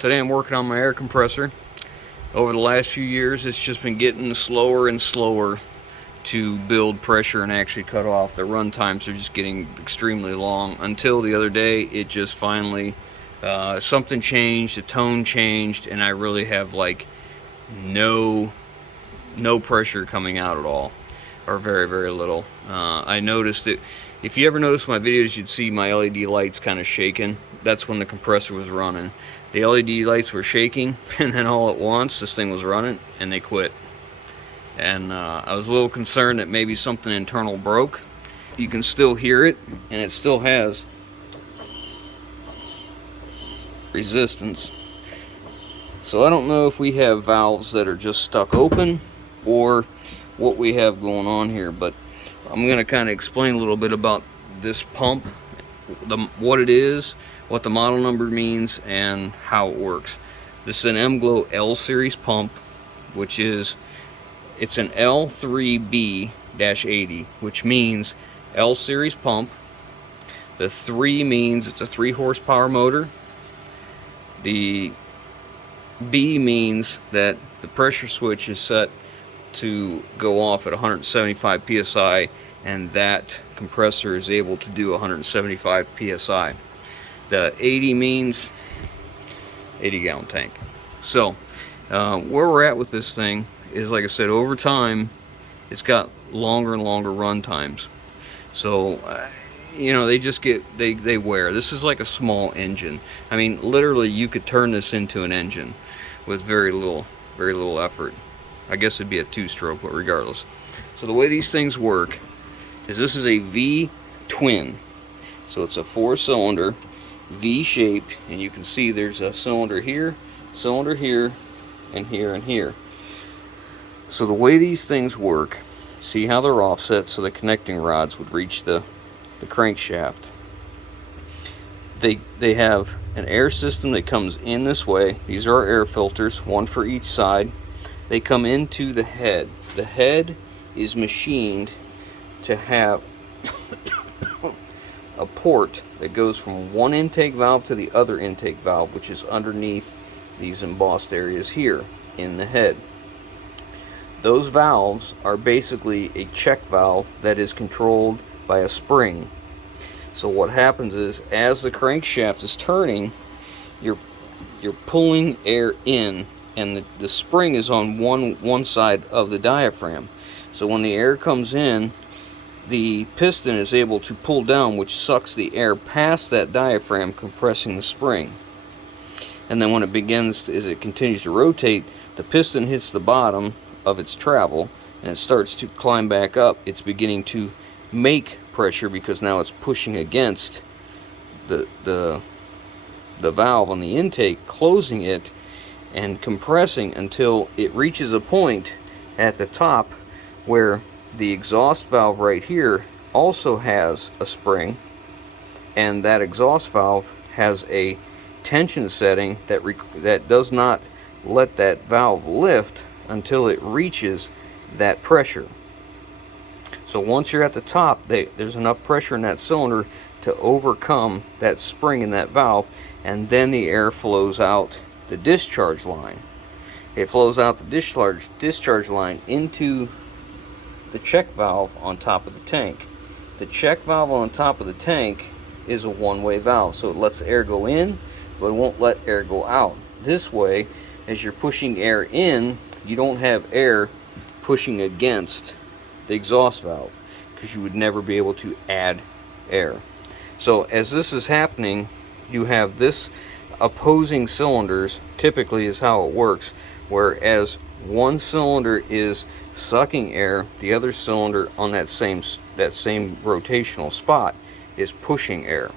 Today I'm working on my air compressor. Over the last few years, it's just been getting slower and slower to build pressure and actually cut off. The run times are just getting extremely long, until the other day it just finally something changed, the tone changed, and I really have like no pressure coming out at all, or very little. I noticed it. If you ever notice my videos, you'd see my LED lights kind of shaking. That's when the compressor was running. The LED lights were shaking, and then all at once this thing was running and they quit. And I was a little concerned that maybe something internal broke. You can still hear it, and it still has resistance. So I don't know if we have valves that are just stuck open or what we have going on here, but I'm going to kind of explain a little bit about this pump, what it is, what the model number means, and how it works. This is an M-Glow L series pump, which is, it's an L3B-80, which means L series pump. The 3 means it's a 3 horsepower motor. The B means that the pressure switch is set to go off at 175 psi, and that compressor is able to do 175 psi. The 80 means 80 gallon tank. So where we're at with this thing is, like I said, over time it's got longer and longer run times. So you know, they just get, they wear. This is like a small engine. I mean, literally you could turn this into an engine with very little effort. I guess it'd be a 2-stroke, but regardless. So the way these things work is, this is a V-twin. So it's a 4-cylinder, V-shaped, and you can see there's a cylinder here, and here, and here. So the way these things work, see how they're offset so the connecting rods would reach the crankshaft. They have an air system that comes in this way. These are our air filters, one for each side. They come into the head. The head is machined to have a port that goes from one intake valve to the other intake valve, which is underneath these embossed areas here in the head. Those valves are basically a check valve that is controlled by a spring. So what happens is, as the crankshaft is turning, you're pulling air in, and the spring is on one side of the diaphragm. So when the air comes in, the piston is able to pull down, which sucks the air past that diaphragm, compressing the spring. And then when it begins, as it continues to rotate, the piston hits the bottom of its travel and it starts to climb back up. It's beginning to make pressure because now it's pushing against the valve on the intake, closing it and compressing until it reaches a point at the top where the exhaust valve right here also has a spring, and that exhaust valve has a tension setting that does not let that valve lift until it reaches that pressure. So once you're at the top, there's enough pressure in that cylinder to overcome that spring in that valve, and then the air flows out the discharge line. It flows out the discharge line into the check valve on top of the tank. The check valve on top of the tank is a one-way valve, so it lets air go in, but it won't let air go out. This way, as you're pushing air in, you don't have air pushing against the exhaust valve, because you would never be able to add air. So as this is happening, you have this opposing cylinders, typically is how it works, whereas one cylinder is sucking air, the other cylinder on that same rotational spot is pushing air.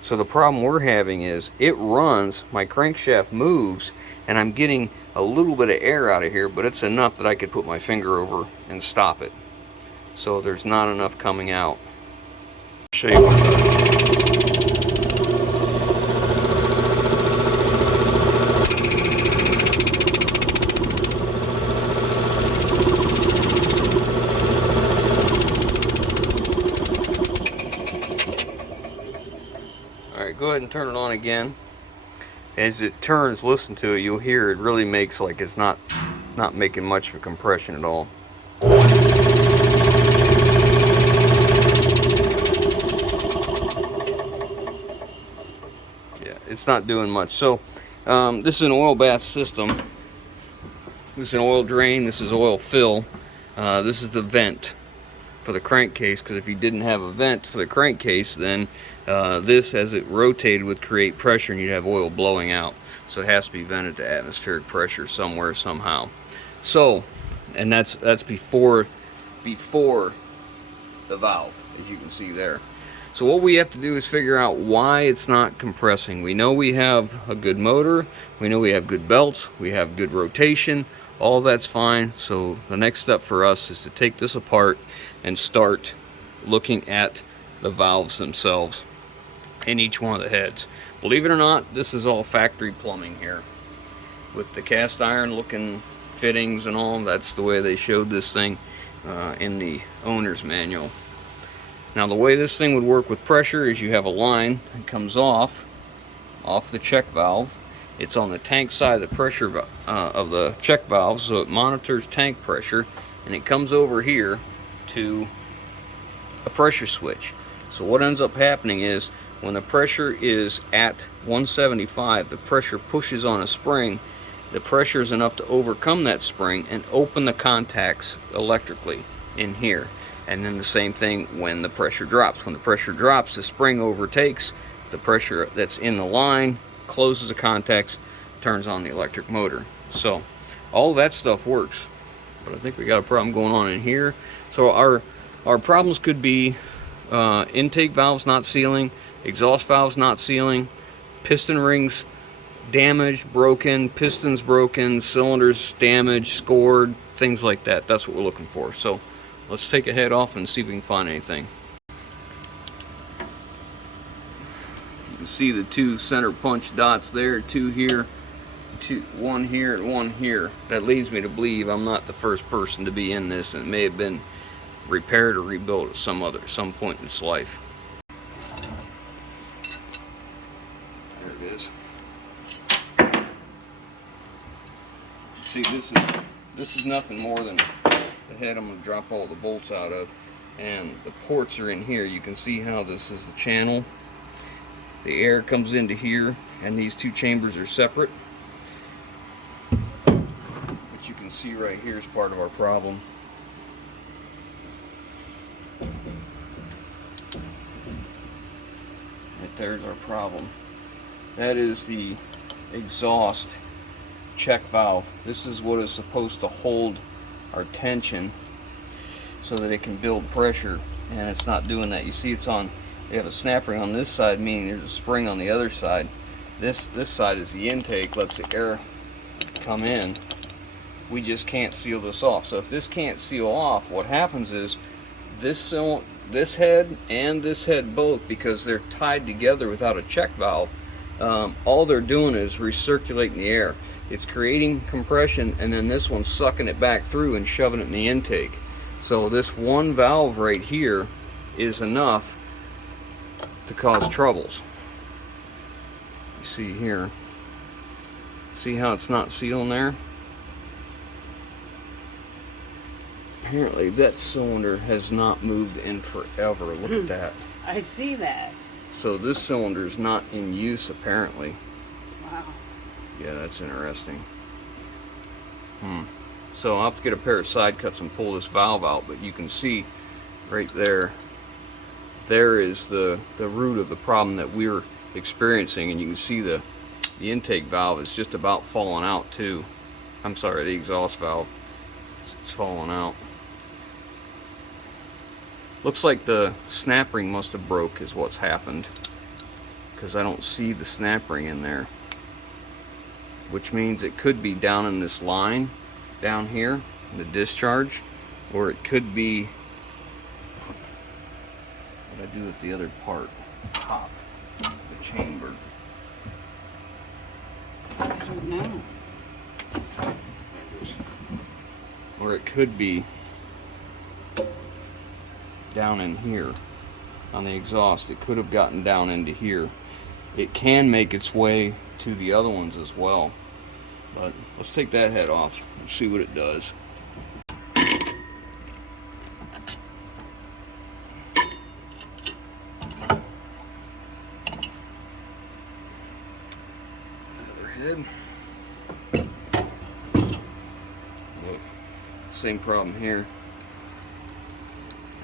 So the problem we're having is, it runs, my crankshaft moves, and I'm getting a little bit of air out of here, but it's enough that I could put my finger over and stop it. So there's not enough coming out. Show you. Alright, go ahead and turn it on again. as it turns, listen to it, you'll hear it really makes like it's not making much of a compression at all. Yeah, it's not doing much. So this is an oil bath system. This is an oil drain, this is oil fill. This is the vent for the crankcase, because if you didn't have a vent for the crankcase, then this, as it rotated, would create pressure and you'd have oil blowing out. So it has to be vented to atmospheric pressure somewhere, somehow. So, and that's before the valve, as you can see there. So what we have to do is figure out why it's not compressing. We know we have a good motor, we know we have good belts, we have good rotation, all that's fine. So the next step for us is to take this apart and start looking at the valves themselves in each one of the heads. Believe it or not, this is all factory plumbing here with the cast iron looking fittings and all. That's the way they showed this thing in the owner's manual. Now the way this thing would work with pressure is you have a line that comes off the check valve. It's on the tank side of the pressure of the check valve, so it monitors tank pressure, and it comes over here to a pressure switch. So what ends up happening is when the pressure is at 175, the pressure pushes on a spring. The pressure is enough to overcome that spring and open the contacts electrically in here. And then the same thing when the pressure drops. When the pressure drops, the spring overtakes the pressure that's in the line, closes the contacts, turns on the electric motor. So all that stuff works. But I think we got a problem going on in here. So our problems could be intake valves not sealing, exhaust valves not sealing, piston rings damaged, broken, pistons broken, cylinders damaged, scored, things like that. That's what we're looking for. So let's take a head off and see if we can find anything. You can see the two center punch dots there, two here, one here and one here. That leads me to believe I'm not the first person to be in this, and it may have been repaired or rebuilt at some point in its life. There it is. See, this is nothing more than the head I'm going to drop all the bolts out of, and the ports are in here. You can see how this is the channel. The air comes into here, and these two chambers are separate. But you can see right here is part of our problem. Right there's our problem. That is the exhaust check valve. This is what is supposed to hold our tension so that it can build pressure, and it's not doing that. You see it's on, we have a snap ring on this side, meaning there's a spring on the other side. This side is the intake, lets the air come in. We just can't seal this off. So if this can't seal off, what happens is this head and this head both, because they're tied together without a check valve, all they're doing is recirculating the air. It's creating compression, and then this one's sucking it back through and shoving it in the intake. So this one valve right here is enough to cause troubles. You see here, see how it's not sealing there? Apparently that cylinder has not moved in forever. Look at that. I see that. So this cylinder is not in use apparently. Wow. Yeah, that's interesting. So I'll have to get a pair of side cuts and pull this valve out, but you can see right there, there is the root of the problem that we're experiencing, and you can see the intake valve is just about falling out too. I'm sorry, the exhaust valve, it's falling out. Looks like the snap ring must have broke is what's happened, because I don't see the snap ring in there, which means it could be down in this line down here, the discharge, or it could be what I do with the other part, top, the chamber. I don't know. Or it could be down in here on the exhaust. It could have gotten down into here. It can make its way to the other ones as well. But let's take that head off and see what it does. Other head. Look, same problem here.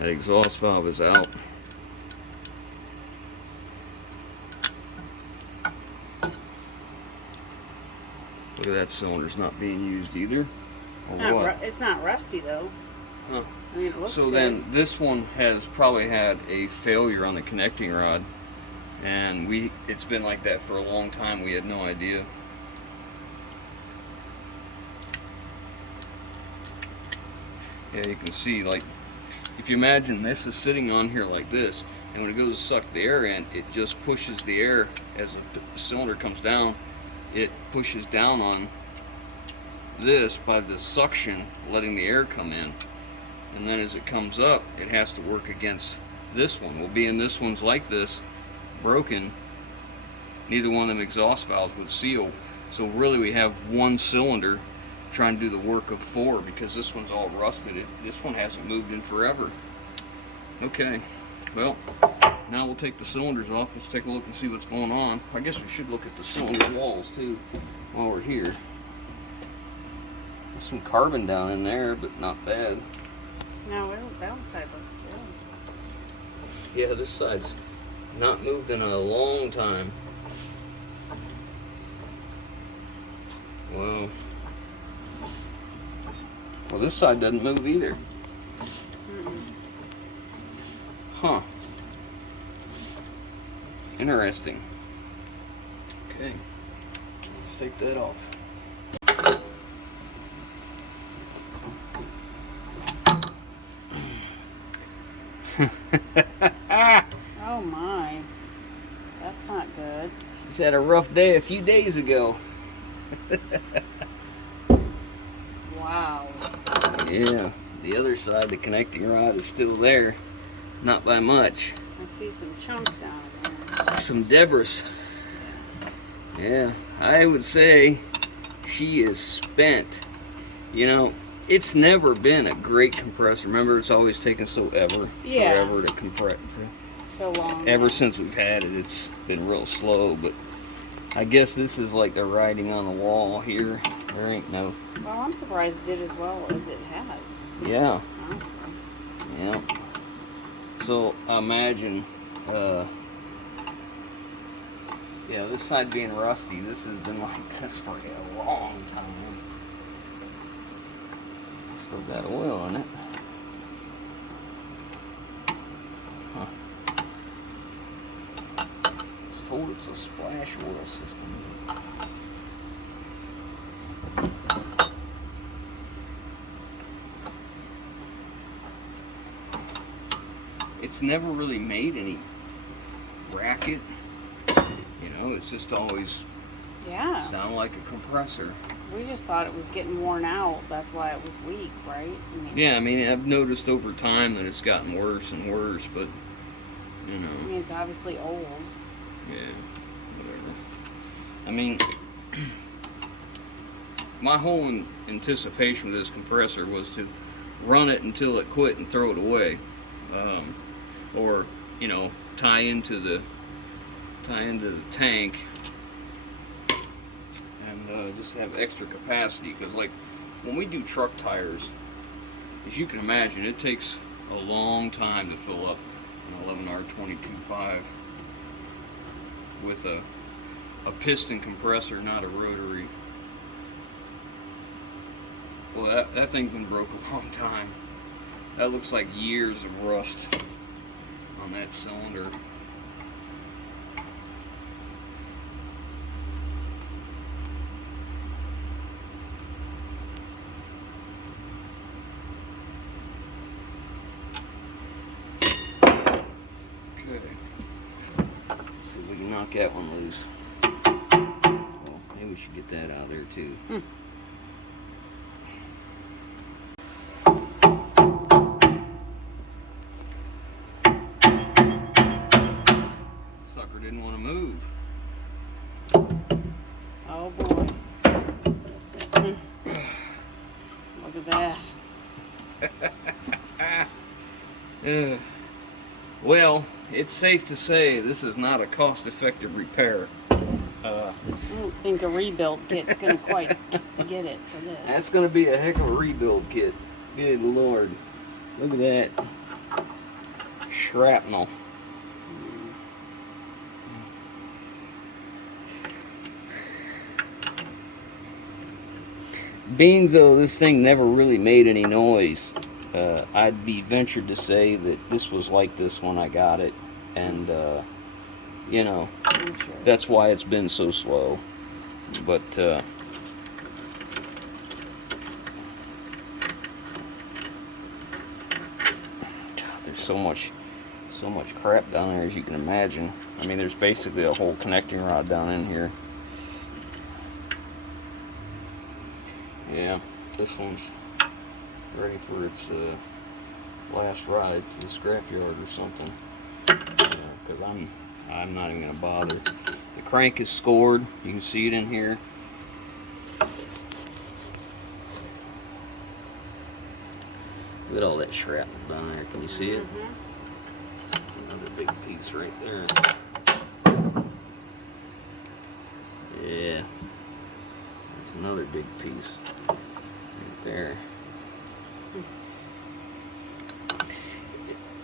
That exhaust valve is out. Look at that, cylinder's not being used either. Or what? It's not rusty though. Huh. I mean, it looks So good. then this one has probably had a failure on the connecting rod, and it's been like that for a long time. We had no idea. Yeah, you can see, like, if you imagine this is sitting on here like this, and when it goes to suck the air in, it just pushes the air as the cylinder comes down. It pushes down on this by the suction, letting the air come in, and then as it comes up, it has to work against this one. Well, being this one's like this, broken, neither one of them exhaust valves would seal. So really, we have one cylinder trying to do the work of four, because this one's all rusted. This one hasn't moved in forever. Okay, well, now we'll take the cylinders off. Let's take a look and see what's going on. I guess we should look at the cylinder walls too while we're here. There's some carbon down in there, but not bad. No, that side looks good. Yeah, this side's not moved in a long time. Wow. Well, this side doesn't move either. Huh. Interesting. Okay. Let's take that off. Oh my. That's not good. Just had a rough day a few days ago. Wow. Yeah, the other side, the connecting rod is still there. Not by much. I see some chunks down there. Some debris. Yeah, I would say she is spent. You know, it's never been a great compressor. Remember, it's always taken forever to compress. So long. Ever since we've had it, it's been real slow, but I guess this is like the writing on the wall here. There ain't no... Well, I'm surprised it did as well as it has. Yeah. Honestly. Yeah. So, imagine, yeah, this side being rusty, this has been like this for a long time. Still got oil in it. Huh. It's told it's a splash oil system. It's never really made any racket. You know, it's just always sound like a compressor. We just thought it was getting worn out. That's why it was weak, right? Yeah, I mean, I've noticed over time that it's gotten worse and worse, but, you know. I mean, it's obviously old. Yeah, whatever. I mean, my whole anticipation with this compressor was to run it until it quit and throw it away. Or, you know, tie into the tank and just have extra capacity, because like when we do truck tires, as you can imagine, it takes a long time to fill up an 11R22.5 with a piston compressor, not a rotary. Well, that thing's been broke a long time. That looks like years of rust on that cylinder. Okay. Let's see if we can knock that one loose. Well, maybe we should get that out of there too. Sucker didn't want to move. Oh boy. Look at that. Well, it's safe to say this is not a cost-effective repair. I don't think a rebuild kit's gonna quite get it for this. That's gonna be a heck of a rebuild kit. Good Lord. Look at that. Shrapnel. Being though this thing never really made any noise, I'd be ventured to say that this was like this when I got it, and you know, I'm sure. that's why it's been so slow. But there's so much crap down there, as you can imagine. I mean, there's basically a whole connecting rod down in here. Yeah, this one's ready for its last ride to the scrapyard or something. Because I'm not even gonna bother. The crank is scored. You can see it in here. Look at all that shrapnel down there. Can you see it? Another big piece right there. Yeah. There's another big piece right there.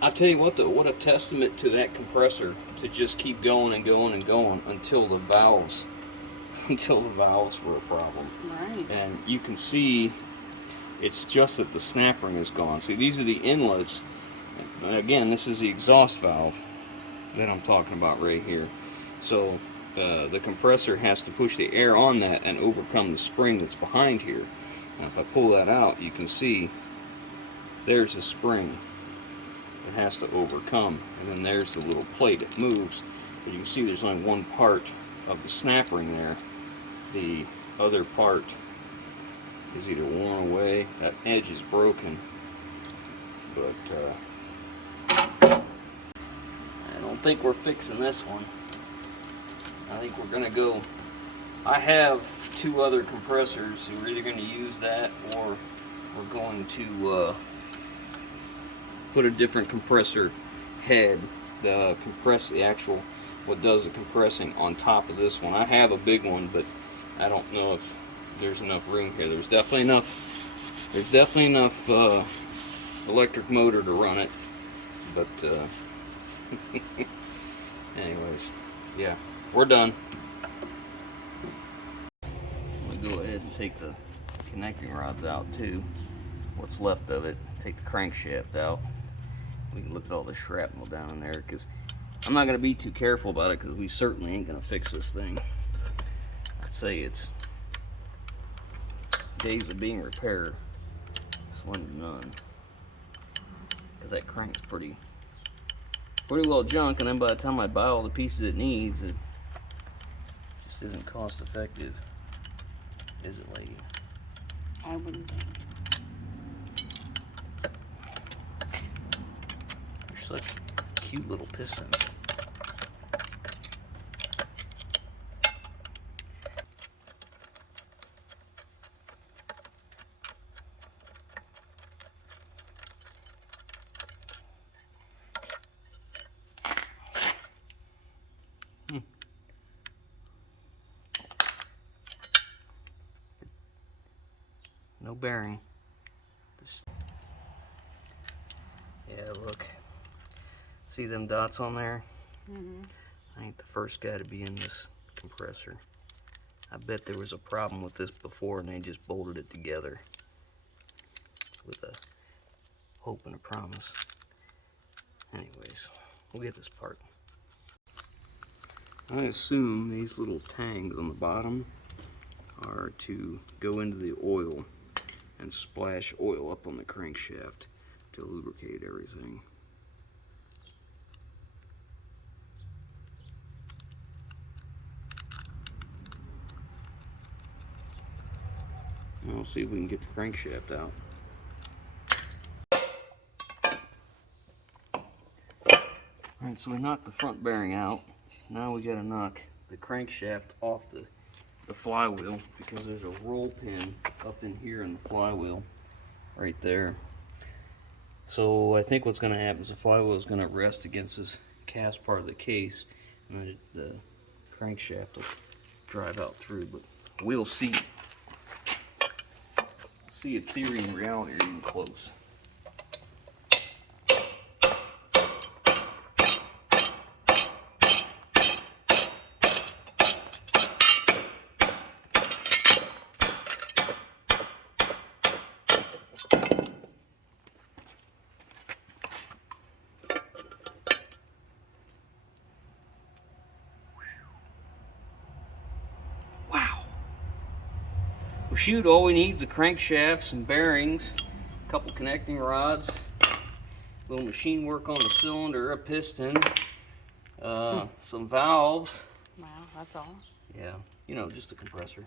I'll tell you what though, what a testament to that compressor to just keep going and going and going until the valves were a problem. Right. And you can see it's just that the snap ring is gone. See, these are the inlets. And again, this is the exhaust valve that I'm talking about right here. So the compressor has to push the air on that and overcome the spring that's behind here. Now if I pull that out, you can see there's a spring it has to overcome, and then there's the little plate. It moves, but you can see there's only one part of the snap ring there. The other part is either worn away, that edge is broken, but I don't think we're fixing this one. I think we're gonna go, I have two other compressors, so we're either gonna use that or we're going to put a different compressor head, the actual, what does the compressing on top of this one. I have a big one, but I don't know if there's enough room here. There's definitely enough electric motor to run it, but anyways, yeah, we're done. I'm gonna go ahead and take the connecting rods out too, what's left of it. Take the crankshaft out. We can look at all the shrapnel down in there, because I'm not going to be too careful about it, because we certainly ain't going to fix this thing. I'd say it's days of being repaired, slim to none, because that crank's pretty well junk, and then by the time I buy all the pieces it needs, it just isn't cost effective, is it, lady? I wouldn't think. Such cute little pistons. No bearing. Yeah, look. See them dots on there? I ain't the first guy to be in this compressor. I bet there was a problem with this before and they just bolted it together with a hope and a promise. Anyways, we'll get this part. I assume these little tangs on the bottom are to go into the oil and splash oil up on the crankshaft to lubricate everything. We'll see if we can get the crankshaft out. Alright, so we knocked the front bearing out. Now we gotta knock the crankshaft off the the flywheel, because there's a roll pin up in here in the flywheel right there. So I think what's going to happen is the flywheel is going to rest against this cast part of the case, and then the crankshaft will drive out through. But we'll see. See if theory and reality are even close. Well, shoot, all we need is the crankshafts and bearings, a couple connecting rods, a little machine work on the cylinder, a piston, some valves. Wow, that's all. Yeah, you know, just a compressor.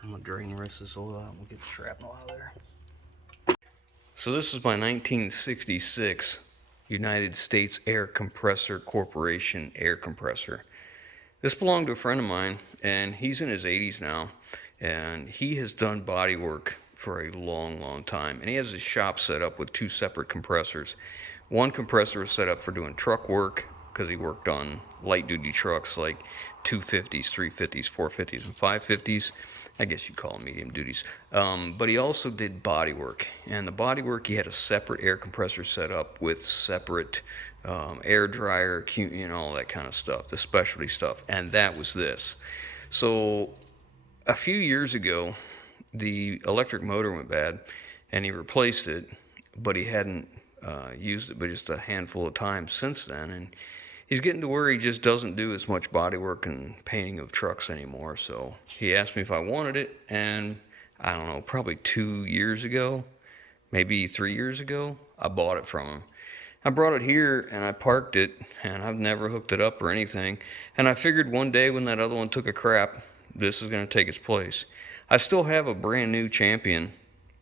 I'm gonna drain the rest of this oil out and we'll get the shrapnel out of there. So this is my 1966 United States Air Compressor Corporation air compressor. This belonged to a friend of mine, and he's in his 80s now, and he has done body work for a long time. And he has his shop set up with two separate compressors. One compressor is set up for doing truck work, because he worked on light-duty trucks like 250s, 350s, 450s, and 550s. I guess you'd call them medium duties. But he also did body work. And the body work, he had a separate air compressor set up with separate air dryer, you know, all that kind of stuff, the specialty stuff. And that was this. So a few years ago, the electric motor went bad, and he replaced it, but he hadn't used it but just a handful of times since then. And he's getting to where he just doesn't do as much body work and painting of trucks anymore. So he asked me if I wanted it, and I don't know, probably 2 years ago, maybe 3 years ago, I bought it from him. I brought it here and I parked it, and I've never hooked it up or anything. And I figured one day when that other one took a crap, this is going to take its place. I still have a brand new Champion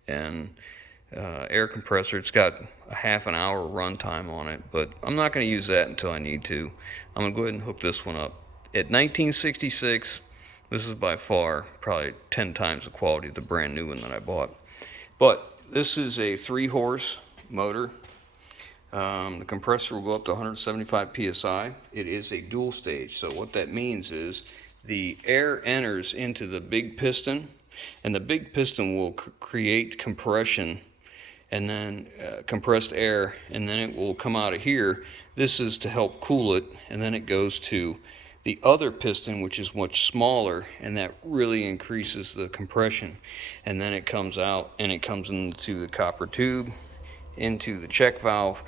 and air compressor. It's got a half an hour run time on it, but I'm not going to use that until I need to. I'm going to go ahead and hook this one up. At 1966, this is by far probably 10 times the quality of the brand new one that I bought. But this is a 3-horse motor. The compressor will go up to 175 psi. It is a dual stage, so what that means is the air enters into the big piston, and the big piston will create compression and then compressed air, and then it will come out of here. This is to help cool it, and then it goes to the other piston, which is much smaller, and that really increases the compression. And then it comes out, and it comes into the copper tube, into the check valve,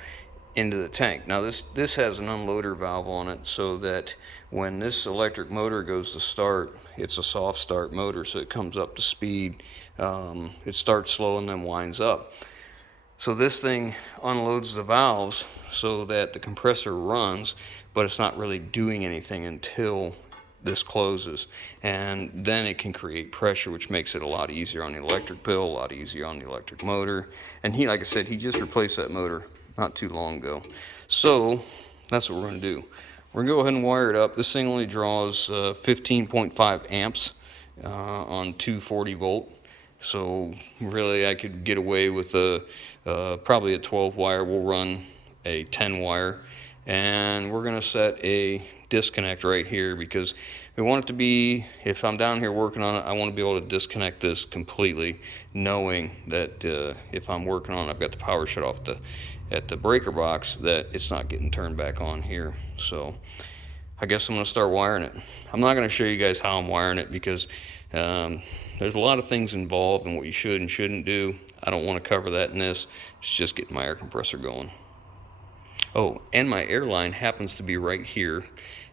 into the tank. Now this has an unloader valve on it, so that when this electric motor goes to start, it's a soft start motor, so it comes up to speed. It starts slow and then winds up. So this thing unloads the valves so that the compressor runs, but it's not really doing anything until this closes, and then it can create pressure, which makes it a lot easier on the electric bill, a lot easier on the electric motor. And he, like I said, he just replaced that motor not too long ago. So that's what we're going to do. We're going to go ahead and wire it up. This thing only draws 15.5 amps on 240 volt. So really I could get away with probably a 12 wire. We'll run a 10 wire, and we're going to set a disconnect right here, because we want it to be, if I'm down here working on it, I want to be able to disconnect this completely, knowing that if I'm working on it, I've got the power shut off at the breaker box, that it's not getting turned back on here. So I guess I'm going to start wiring it. I'm not going to show you guys how I'm wiring it, because there's a lot of things involved in what you should and shouldn't do. I don't want to cover that in this. It's just getting my air compressor going. Oh, and my air line happens to be right here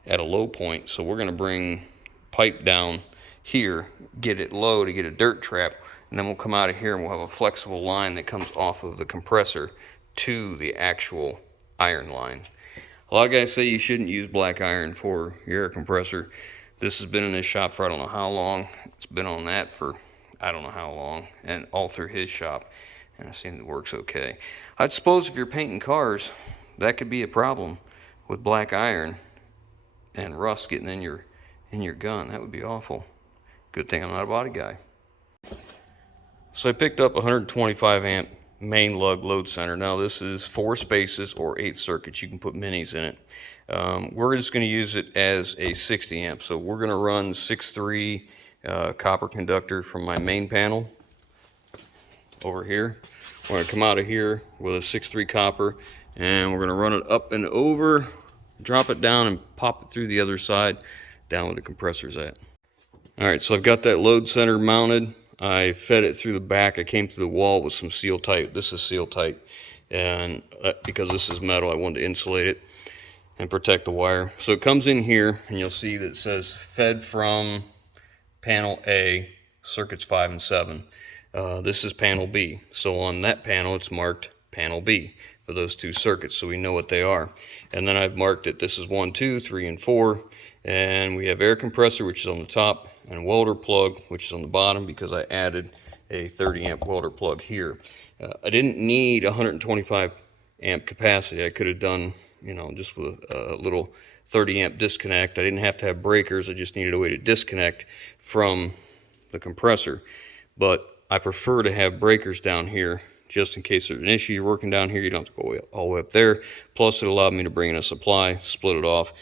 at a low point, so we're going to bring pipe down here, get it low to get a dirt trap, and then we'll come out of here and we'll have a flexible line that comes off of the compressor to the actual iron line. A lot of guys say you shouldn't use black iron for your air compressor. This has been in this shop for I don't know how long. It's been on that for I don't know how long, and all through his shop, and I've seen it works okay. I'd suppose if you're painting cars, that could be a problem with black iron. and rust getting in your gun. That would be awful. Good thing I'm not a body guy. So I picked up a 125 amp main lug load center. Now this is 4 spaces or 8 circuits. You can put minis in it. We're just going to use it as a 60 amp. So we're going to run 6.3 copper conductor from my main panel over here. We're going to come out of here with a 6.3 copper, and we're going to run it up and over, drop it down, and pop it through the other side down where the compressor's at. Alright, so I've got that load center mounted. I fed it through the back. I came to the wall with some seal tight. This is seal tight, and because this is metal, I wanted to insulate it and protect the wire. So it comes in here, and you'll see that it says fed from panel A, circuits 5 and 7. This is panel B. So on that panel, it's marked panel B for those 2 circuits, so we know what they are. And then I've marked it. This is 1, 2, 3, and 4. And we have air compressor, which is on the top, and welder plug, which is on the bottom, because I added a 30 amp welder plug here. I didn't need 125 amp capacity. I could have done, you know, just with a little 30 amp disconnect. I didn't have to have breakers. I just needed a way to disconnect from the compressor. But I prefer to have breakers down here, just in case there's an issue. You're working down here, you don't have to go all the way up there. Plus, it allowed me to bring in a supply, split it off,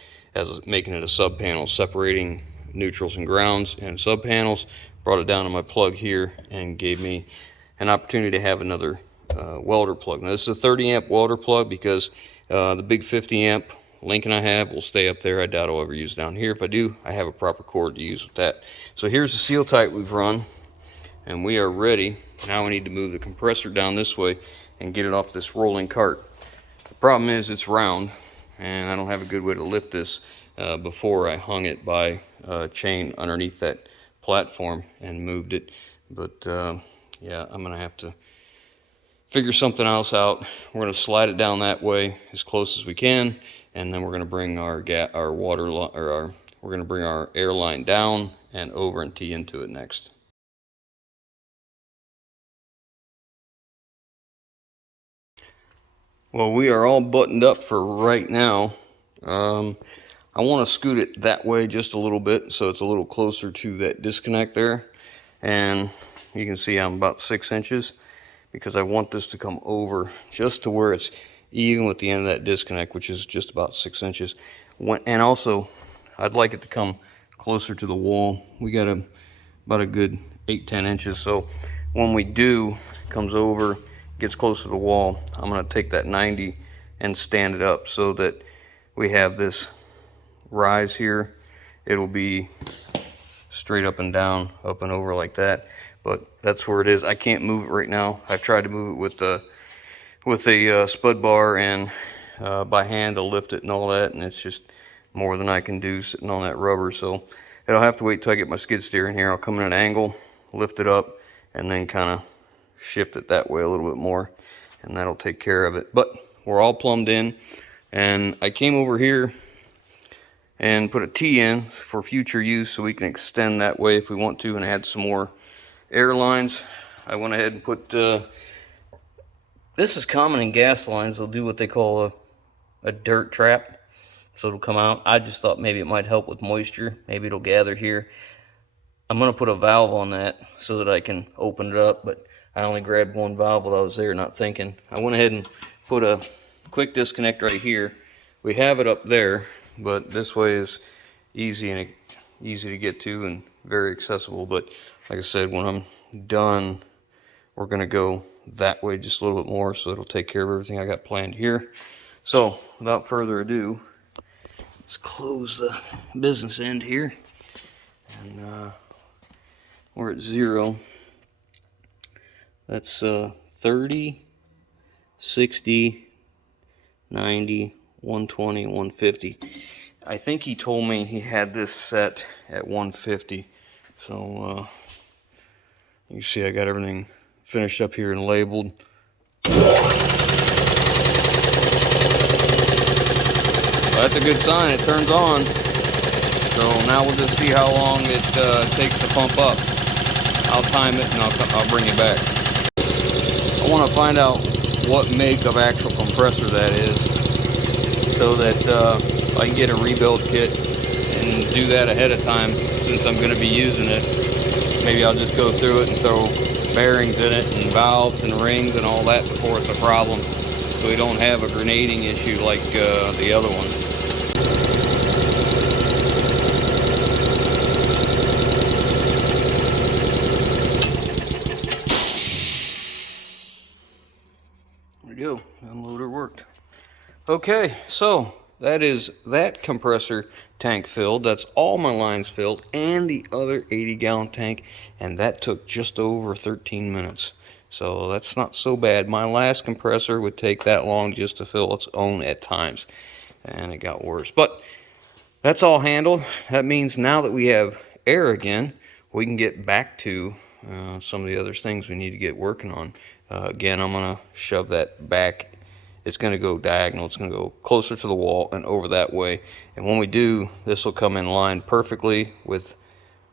making it a sub panel, separating neutrals and grounds and sub panels. Brought it down to my plug here and gave me an opportunity to have another welder plug. Now this is a 30 amp welder plug because the big 50 amp Lincoln I have will stay up there. I doubt I'll ever use it down here. If I do, I have a proper cord to use with that. So here's the seal tight we've run, and we are ready. Now we need to move the compressor down this way and get it off this rolling cart. The problem is it's round, and I don't have a good way to lift this before I hung it by a chain underneath that platform and moved it. But yeah, I'm gonna have to figure something else out. We're gonna slide it down that way as close as we can, and then we're gonna bring our we're gonna bring our air line down and over and tee into it next. Well, we are all buttoned up for right now. I want to scoot it that way just a little bit so it's a little closer to that disconnect there. And you can see I'm about 6 inches because I want this to come over just to where it's even with the end of that disconnect, which is just about 6 inches. And also, I'd like it to come closer to the wall. We got about a good 8-10 inches. So when we do, it comes over, gets close to the wall, I'm going to take that 90 and stand it up so that we have this rise here. It'll be straight up and down, up and over like that, but that's where it is. I can't move it right now. I've tried to move it with a spud bar and by hand to lift it and all that, and it's just more than I can do sitting on that rubber. So it'll have to wait till I get my skid steer in here. I'll come in at an angle, lift it up, and then kind of shift it that way a little bit more, and that'll take care of it. But we're all plumbed in, and I came over here and put a T in for future use so we can extend that way if we want to and add some more air lines. I went ahead and put this is common in gas lines. They'll do what they call a dirt trap, so it'll come out. I just thought maybe it might help with moisture. Maybe it'll gather here. I'm gonna put a valve on that so that I can open it up, but I only grabbed one valve while I was there, not thinking. I went ahead and put a quick disconnect right here. We have it up there, but this way is easy to get to and very accessible. But like I said, when I'm done, we're gonna go that way just a little bit more, so it'll take care of everything I got planned here. So without further ado, let's close the business end here, and we're at 0. That's 30, 60, 90, 120, 150. I think he told me he had this set at 150. So you see I got everything finished up here and labeled. So that's a good sign. It turns on. So now we'll just see how long it takes to pump up. I'll time it and I'll bring you back. I want to find out what make of actual compressor that is, so that I can get a rebuild kit and do that ahead of time since I'm going to be using it. Maybe I'll just go through it and throw bearings in it and valves and rings and all that before it's a problem, so we don't have a grenading issue like the other one. There we go, unloader worked. Okay, so that is that compressor tank filled. That's all my lines filled and the other 80-gallon tank, and that took just over 13 minutes. So that's not so bad. My last compressor would take that long just to fill its own at times, and it got worse. But that's all handled. That means now that we have air again, we can get back to some of the other things we need to get working on. Again, I'm going to shove that back. It's going to go diagonal. It's going to go closer to the wall and over that way. And when we do, this will come in line perfectly with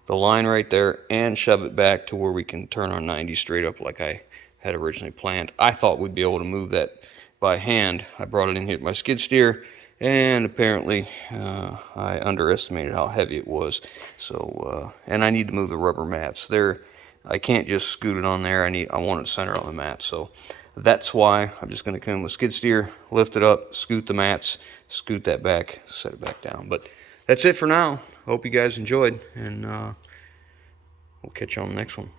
the line right there and shove it back to where we can turn our 90 straight up like I had originally planned. I thought we'd be able to move that by hand. I brought it in here with my skid steer, and apparently I underestimated how heavy it was. So and I need to move the rubber mats. I can't just scoot it on there. I want it centered on the mat. So that's why I'm just going to come with skid steer, lift it up, scoot the mats, scoot that back, set it back down. But that's it for now. Hope you guys enjoyed, and we'll catch you on the next one.